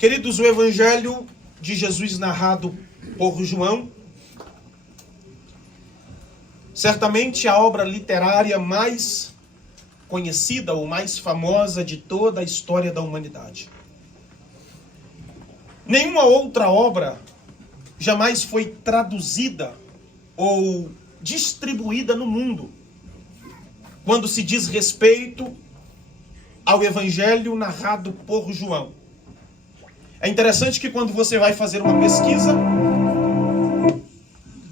Queridos, o Evangelho de Jesus narrado por João, certamente a obra literária mais conhecida ou mais famosa de toda a história da humanidade. Nenhuma outra obra jamais foi traduzida ou distribuída no mundo quando se diz respeito ao Evangelho narrado por João. É interessante que quando você vai fazer uma pesquisa,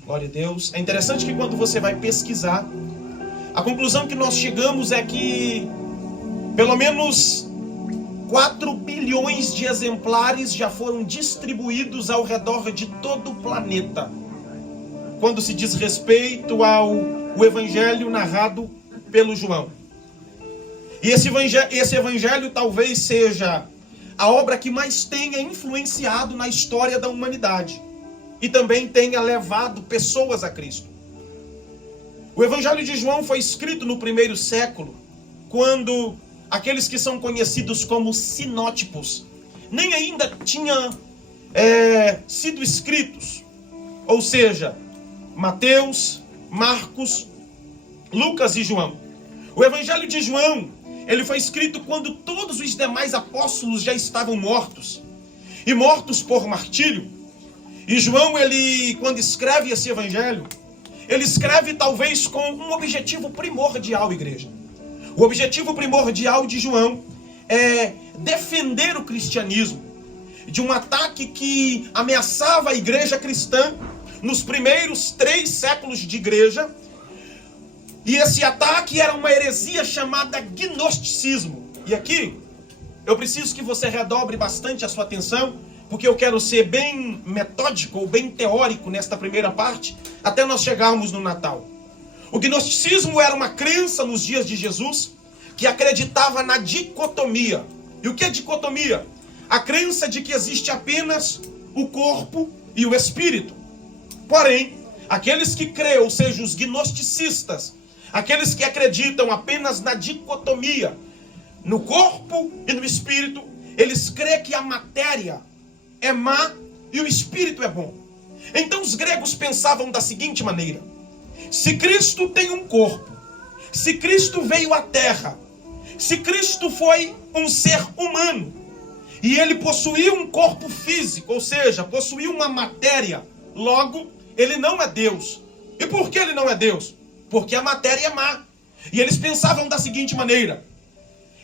glória a Deus, é interessante que quando você vai pesquisar, a conclusão que nós chegamos é que pelo menos 4 bilhões de exemplares já foram distribuídos ao redor de todo o planeta, quando se diz respeito ao Evangelho narrado pelo João. E esse evangelho talvez seja a obra que mais tenha influenciado na história da humanidade e também tenha levado pessoas a Cristo. O Evangelho de João foi escrito no primeiro século, quando aqueles que são conhecidos como sinótipos nem ainda tinham sido escritos, ou seja, Mateus, Marcos, Lucas e João. O Evangelho de João, ele foi escrito quando todos os demais apóstolos já estavam mortos, e mortos por martírio. E João, ele, quando escreve esse evangelho, ele escreve talvez com um objetivo primordial, igreja. O objetivo primordial de João é defender o cristianismo de um ataque que ameaçava a igreja cristã nos primeiros 3 séculos de igreja. E esse ataque era uma heresia chamada gnosticismo. E aqui, eu preciso que você redobre bastante a sua atenção, porque eu quero ser bem metódico ou bem teórico nesta primeira parte, até nós chegarmos no Natal. O gnosticismo era uma crença nos dias de Jesus, que acreditava na dicotomia. E o que é dicotomia? A crença de que existe apenas o corpo e o espírito. Porém, aqueles que creem, ou seja, os gnosticistas, aqueles que acreditam apenas na dicotomia, no corpo e no espírito, eles creem que a matéria é má e o espírito é bom. Então os gregos pensavam da seguinte maneira: se Cristo tem um corpo, se Cristo veio à terra, se Cristo foi um ser humano, e ele possuía um corpo físico, ou seja, possuía uma matéria, logo, ele não é Deus. E por que ele não é Deus? Porque a matéria é má. E eles pensavam da seguinte maneira: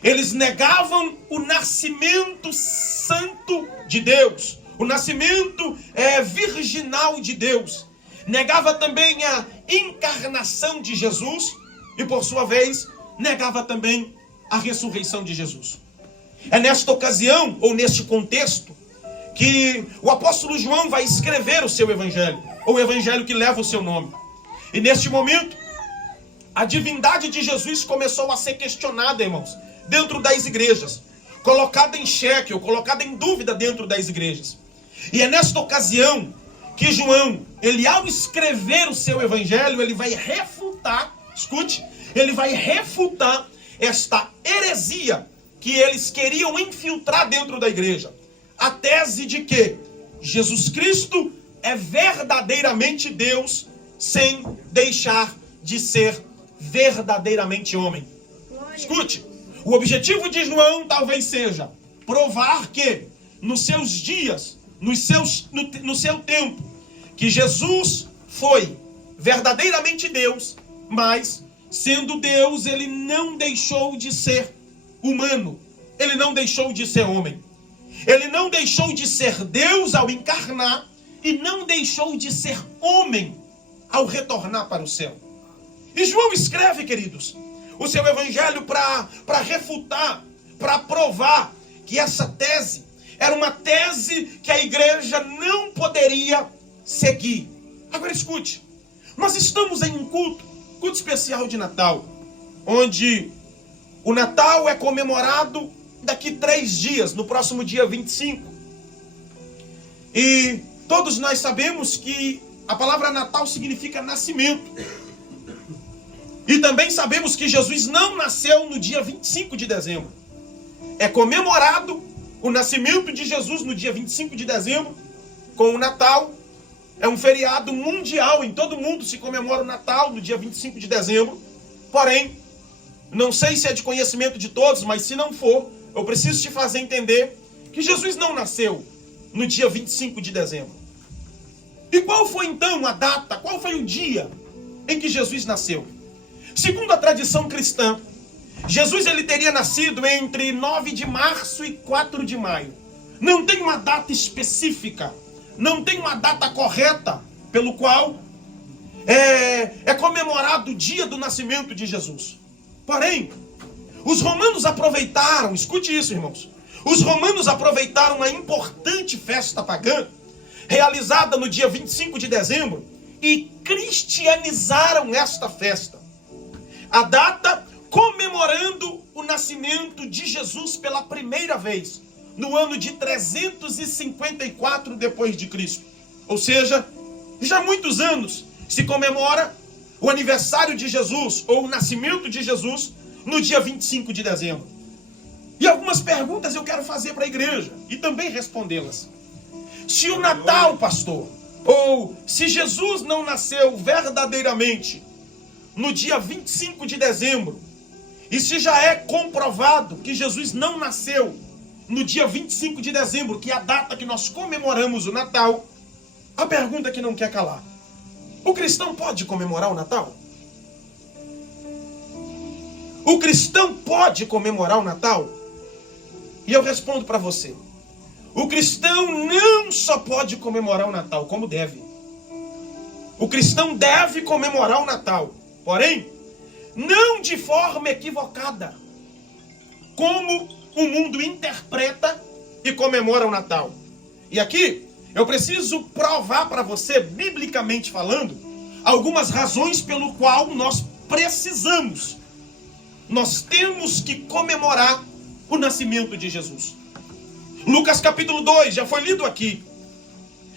eles negavam o nascimento santo de Deus, o nascimento virginal de Deus. Negava também a encarnação de Jesus e, por sua vez, negava também a ressurreição de Jesus. É nesta ocasião, ou neste contexto, que o apóstolo João vai escrever o seu evangelho, ou o evangelho que leva o seu nome. E neste momento, a divindade de Jesus começou a ser questionada, irmãos, dentro das igrejas, colocada em xeque ou colocada em dúvida dentro das igrejas. E é nesta ocasião que João, ele ao escrever o seu evangelho, ele vai refutar, escute, ele vai refutar esta heresia que eles queriam infiltrar dentro da igreja. A tese de que Jesus Cristo é verdadeiramente Deus, sem deixar de ser verdadeiramente homem. Escute, o objetivo de João talvez seja provar que nos seus dias, no seu tempo, que Jesus foi verdadeiramente Deus, mas sendo Deus, ele não deixou de ser humano, ele não deixou de ser homem, ele não deixou de ser Deus ao encarnar e não deixou de ser homem ao retornar para o céu. E João escreve, queridos, o seu evangelho para refutar, para provar que essa tese era uma tese que a igreja não poderia seguir. Agora escute, nós estamos em um culto especial de Natal, onde o Natal é comemorado daqui 3 dias, no próximo dia 25. E todos nós sabemos que a palavra Natal significa nascimento. E também sabemos que Jesus não nasceu no dia 25 de dezembro. É comemorado o nascimento de Jesus no dia 25 de dezembro, com o Natal. É um feriado mundial, em todo mundo se comemora o Natal no dia 25 de dezembro. Porém, não sei se é de conhecimento de todos, mas se não for, eu preciso te fazer entender que Jesus não nasceu no dia 25 de dezembro. E qual foi então a data, qual foi o dia em que Jesus nasceu? Segundo a tradição cristã, Jesus ele teria nascido entre 9 de março e 4 de maio. Não tem uma data específica, não tem uma data correta pelo qual é comemorado o dia do nascimento de Jesus. Porém, os romanos aproveitaram, escute isso, irmãos, os romanos aproveitaram uma importante festa pagã, realizada no dia 25 de dezembro, e cristianizaram esta festa. A data comemorando o nascimento de Jesus pela primeira vez, no ano de 354 depois de Cristo. Ou seja, já há muitos anos se comemora o aniversário de Jesus, ou o nascimento de Jesus, no dia 25 de dezembro. E algumas perguntas eu quero fazer para a igreja, e também respondê-las. Se o Natal, pastor, ou se Jesus não nasceu verdadeiramente no dia 25 de dezembro, e se já é comprovado que Jesus não nasceu no dia 25 de dezembro, que é a data que nós comemoramos o Natal, a pergunta que não quer calar: o cristão pode comemorar o Natal? O cristão pode comemorar o Natal? E eu respondo para você: o cristão não só pode comemorar o Natal, como deve. O cristão deve comemorar o Natal, porém, não de forma equivocada, como o mundo interpreta e comemora o Natal. E aqui, eu preciso provar para você, biblicamente falando, algumas razões pelo qual nós temos que comemorar o nascimento de Jesus. Lucas capítulo 2, já foi lido aqui.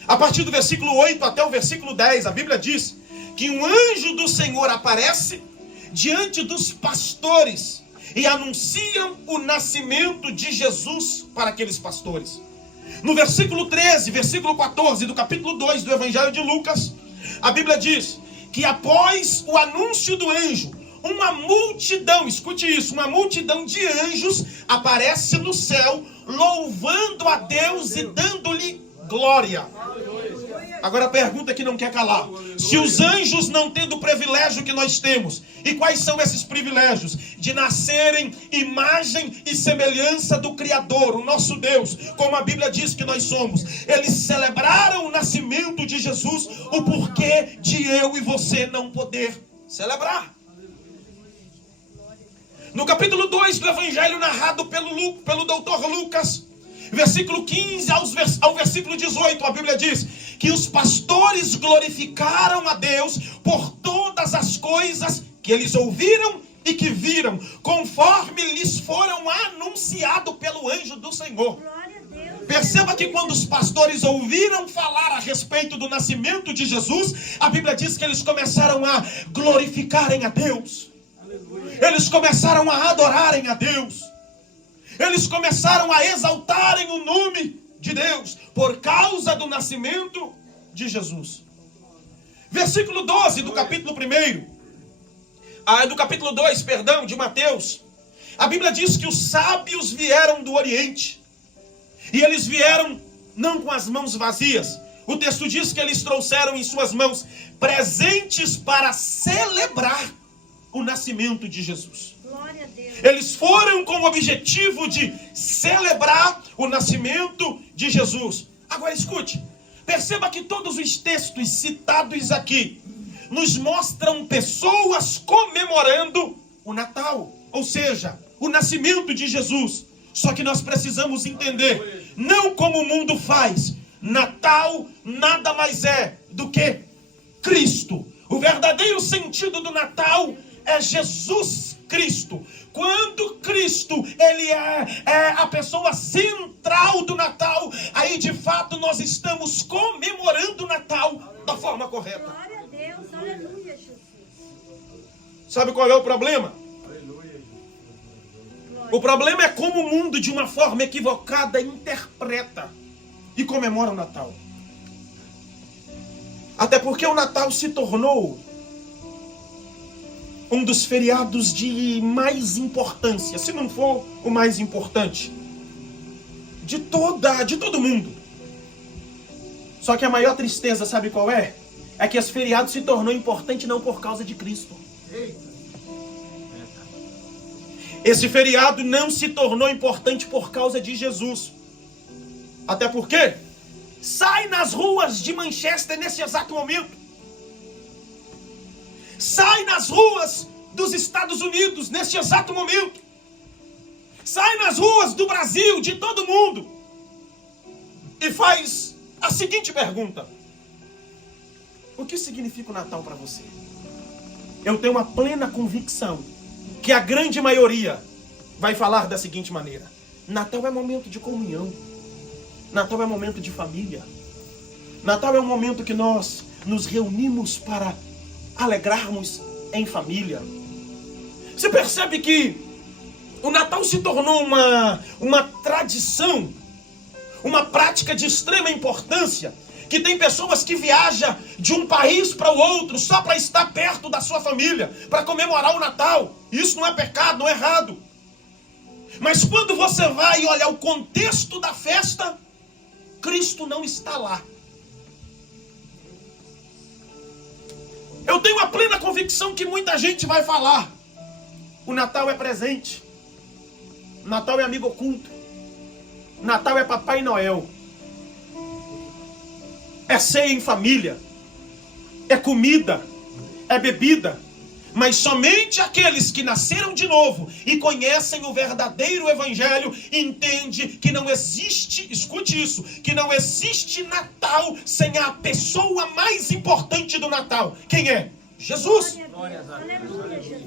A partir do versículo 8 até o versículo 10, a Bíblia diz que um anjo do Senhor aparece diante dos pastores e anunciam o nascimento de Jesus para aqueles pastores. No versículo 13, versículo 14 do capítulo 2 do Evangelho de Lucas, a Bíblia diz que após o anúncio do anjo, uma multidão, escute isso, uma multidão de anjos aparece no céu, louvando a Deus e dando-lhe glória. Agora a pergunta que não quer calar: se os anjos não tendo o privilégio que nós temos, e quais são esses privilégios? De nascerem imagem e semelhança do Criador, o nosso Deus, como a Bíblia diz que nós somos. Eles celebraram o nascimento de Jesus, o porquê de eu e você não poder celebrar. No capítulo 2 do Evangelho narrado pelo doutor Lucas, versículo 15 ao versículo 18, a Bíblia diz que os pastores glorificaram a Deus por todas as coisas que eles ouviram e que viram, conforme lhes foram anunciado pelo anjo do Senhor. Perceba que quando os pastores ouviram falar a respeito do nascimento de Jesus, a Bíblia diz que eles começaram a glorificarem a Deus. Eles começaram a adorarem a Deus. Eles começaram a exaltarem o nome de Deus por causa do nascimento de Jesus. Versículo 12 do capítulo 1, do capítulo 2, perdão, de Mateus. A Bíblia diz que os sábios vieram do Oriente. E eles vieram não com as mãos vazias. O texto diz que eles trouxeram em suas mãos presentes para celebrar o nascimento de Jesus. Glória a Deus. Eles foram com o objetivo de celebrar o nascimento de Jesus. Agora escute, perceba que todos os textos citados aqui nos mostram pessoas comemorando o Natal, ou seja, o nascimento de Jesus. Só que nós precisamos entender, não como o mundo faz, Natal nada mais é do que Cristo. O verdadeiro sentido do Natal é Jesus Cristo. Quando Cristo ele é a pessoa central do Natal, aí de fato nós estamos comemorando o Natal da forma correta. Glória a Deus, aleluia, Jesus. Sabe qual é o problema? O problema é como o mundo, de uma forma equivocada, interpreta e comemora o Natal. Até porque o Natal se tornou um dos feriados de mais importância, se não for o mais importante, de todo mundo. Só que a maior tristeza, sabe qual é? É que esse feriado se tornou importante não por causa de Cristo. Esse feriado não se tornou importante por causa de Jesus. Até porque sai nas ruas de Manchester nesse exato momento. Sai nas ruas dos Estados Unidos nesse exato momento. Sai nas ruas do Brasil, de todo mundo. E faz a seguinte pergunta: o que significa o Natal para você? Eu tenho uma plena convicção que a grande maioria vai falar da seguinte maneira: Natal é momento de comunhão. Natal é momento de família. Natal é um momento que nós nos reunimos para alegrarmos em família. Você percebe que o Natal se tornou uma tradição, uma prática de extrema importância, que tem pessoas que viajam de um país para o outro só para estar perto da sua família, para comemorar o Natal. Isso não é pecado, não é errado. Mas quando você vai olhar o contexto da festa, Cristo não está lá. Eu tenho a plena convicção que muita gente vai falar: o Natal é presente, Natal é amigo oculto, Natal é Papai Noel, é ceia em família, é comida, é bebida. Mas somente aqueles que nasceram de novo e conhecem o verdadeiro evangelho entendem que não existe, escute isso, que não existe Natal sem a pessoa mais importante do Natal. Quem é? Jesus. Aleluia, Jesus.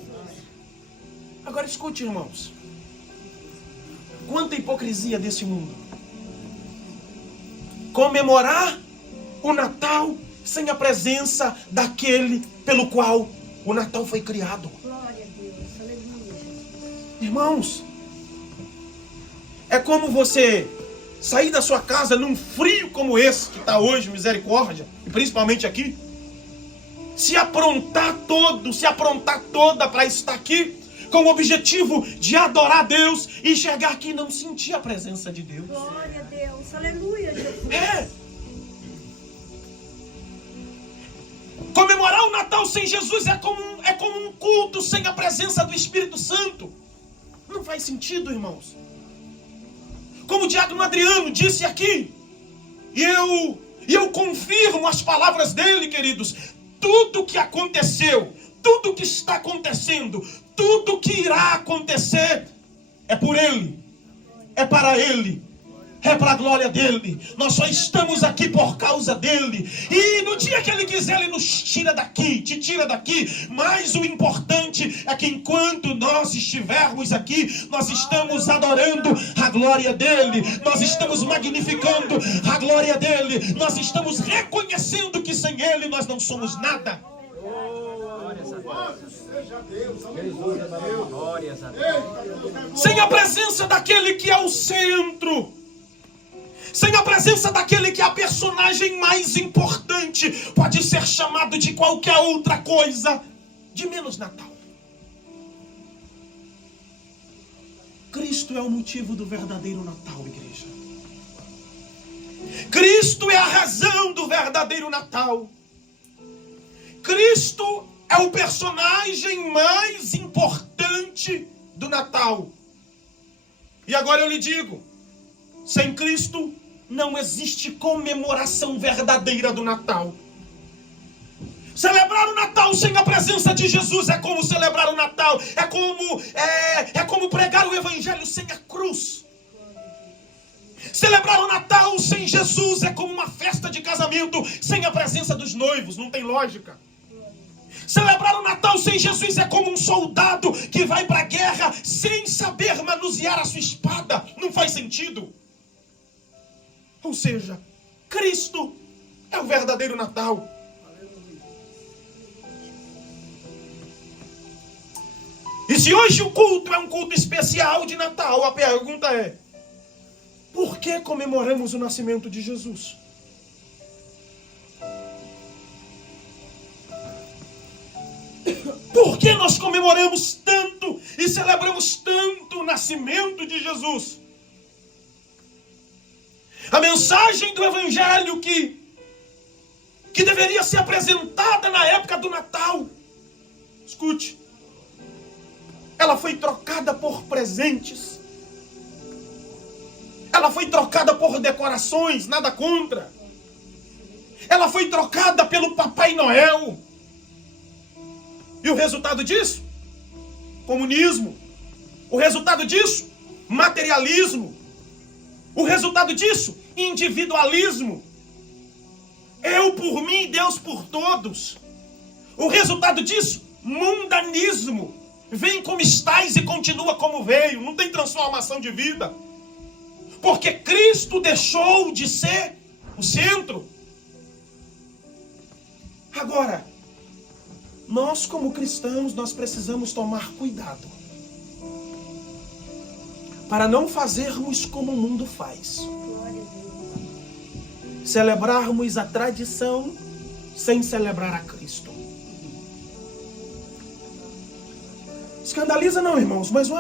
Agora escute, irmãos. Quanta hipocrisia desse mundo. Comemorar o Natal sem a presença daquele pelo qual o Natal foi criado. Glória a Deus. Aleluia, Jesus. Irmãos, é como você sair da sua casa num frio como esse que está hoje, misericórdia, e principalmente aqui, se aprontar toda para estar aqui, com o objetivo de adorar a Deus e chegar aqui e não sentir a presença de Deus. Glória a Deus. Aleluia, Jesus. Comemorar o Natal sem Jesus é como um culto sem a presença do Espírito Santo. Não faz sentido, irmãos. Como o diácono Adriano disse aqui, e eu confirmo as palavras dele, queridos: tudo que aconteceu, tudo que está acontecendo, tudo que irá acontecer é por Ele, é para Ele, é para a glória dEle. Nós só estamos aqui por causa dEle. E no dia que Ele quiser, Ele nos tira daqui, te tira daqui. Mas o importante é que enquanto nós estivermos aqui, nós estamos adorando a glória dEle, nós estamos magnificando a glória dEle, nós estamos reconhecendo que sem Ele nós não somos nada. Sem a presença daquele que é o centro, sem a presença daquele que é a personagem mais importante, pode ser chamado de qualquer outra coisa, de menos Natal. Cristo é o motivo do verdadeiro Natal, igreja. Cristo é a razão do verdadeiro Natal. Cristo é o personagem mais importante do Natal. E agora eu lhe digo: sem Cristo não existe comemoração verdadeira do Natal. Celebrar o Natal sem a presença de Jesus é como celebrar o Natal, é como pregar o Evangelho sem a cruz. Celebrar o Natal sem Jesus é como uma festa de casamento sem a presença dos noivos, não tem lógica. Celebrar o Natal sem Jesus é como um soldado que vai para a guerra sem saber manusear a sua espada, não faz sentido. Ou seja, Cristo é o verdadeiro Natal. E se hoje o culto é um culto especial de Natal, a pergunta é: por que comemoramos o nascimento de Jesus? Por que nós comemoramos tanto e celebramos tanto o nascimento de Jesus? A mensagem do Evangelho que deveria ser apresentada na época do Natal, escute, ela foi trocada por presentes, ela foi trocada por decorações, nada contra, ela foi trocada pelo Papai Noel. E o resultado disso? Comunismo. O resultado disso? Materialismo. O resultado disso? Individualismo. Eu por mim, Deus por todos. O resultado disso? Mundanismo. Vem como estás e continua como veio. Não tem transformação de vida. Porque Cristo deixou de ser o centro. Agora, nós como cristãos, nós precisamos tomar cuidado para não fazermos como o mundo faz. Glória a Deus. Celebrarmos a tradição sem celebrar a Cristo. Escandaliza não, irmãos, mas uma